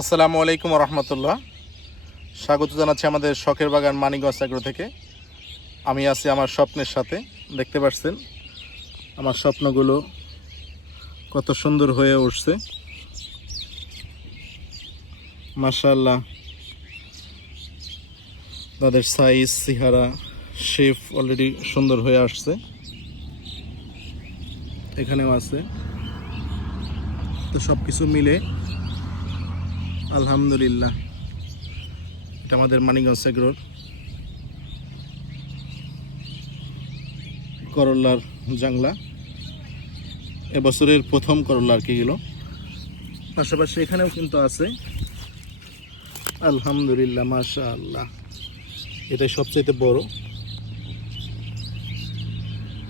আসসালামু আলাইকুম রহমতুল্লাহ। স্বাগত জানাচ্ছি আমাদের শখের বাগান মানিকগঞ্জ এগ্রো থেকে। আমি আছি আমার স্বপ্নের সাথে। দেখতে পাচ্ছেন আমার স্বপ্নগুলো কত সুন্দর হয়ে উঠছে, মাশাআল্লাহ। তাদের সাইজ, চেহারা, শেপ অলরেডি সুন্দর হয়ে আসছে। এখানেও আছে। তো সব কিছু মিলে আলহামদুলিল্লাহ, এটা আমাদের মানিকগঞ্জ এগ্রোর করল্লার জাংলা। এবছরের প্রথম করল্লা আর কি গেল। পাশাপাশি এখানেও কিন্তু আছে আলহামদুলিল্লাহ, মাশাআল্লাহ। এটাই সবচেয়ে বড়।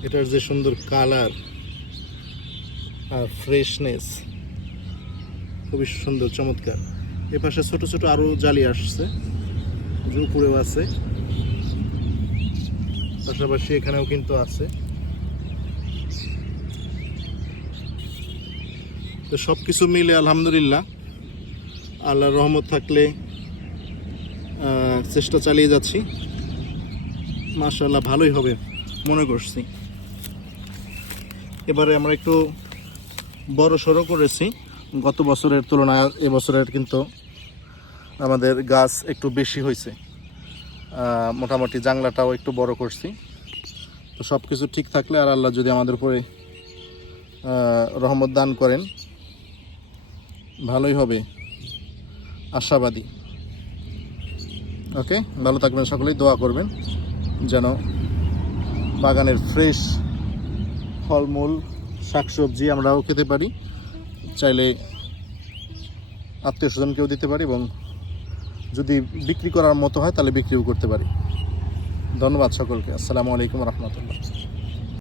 এটার যে সুন্দর কালার আর ফ্রেশনেস, খুবই সুন্দর, চমৎকার। এ পাশে ছোট ছোট আরও জালি আসছে, যে উপরেও আছে। পাশাপাশি এখানেও কিন্তু আছে। তো সব কিছু মিলে আলহামদুলিল্লাহ, আল্লাহর রহমত থাকলে চেষ্টা চালিয়ে যাচ্ছি। মাশাআল্লাহ, ভালোই হবে মনে করছি। এবারে আমরা একটু বড় সড়ো করেছি গত বছরের তুলনায়। এবছরের কিন্তু আমাদের গাছ একটু বেশি হয়েছে, মোটামুটি জাংলাটাও একটু বড় করছি। তো সব কিছু ঠিক থাকলে আর আল্লাহ যদি আমাদের উপরে রহমত দান করেন, ভালোই হবে, আশাবাদী। ওকে, ভালো থাকবেন সকলেই, দোয়া করবেন যেন বাগানের ফ্রেশ ফলমূল, শাকসবজি আমরাও খেতে পারি, চাইলে আত্মীয় স্বজনকেও দিতে পারি, এবং যদি বিক্রি করার মতো হয় তাহলে বিক্রিও করতে পারি। ধন্যবাদ সকলকে। আসসালামু আলাইকুম রহমতুল্লাহ।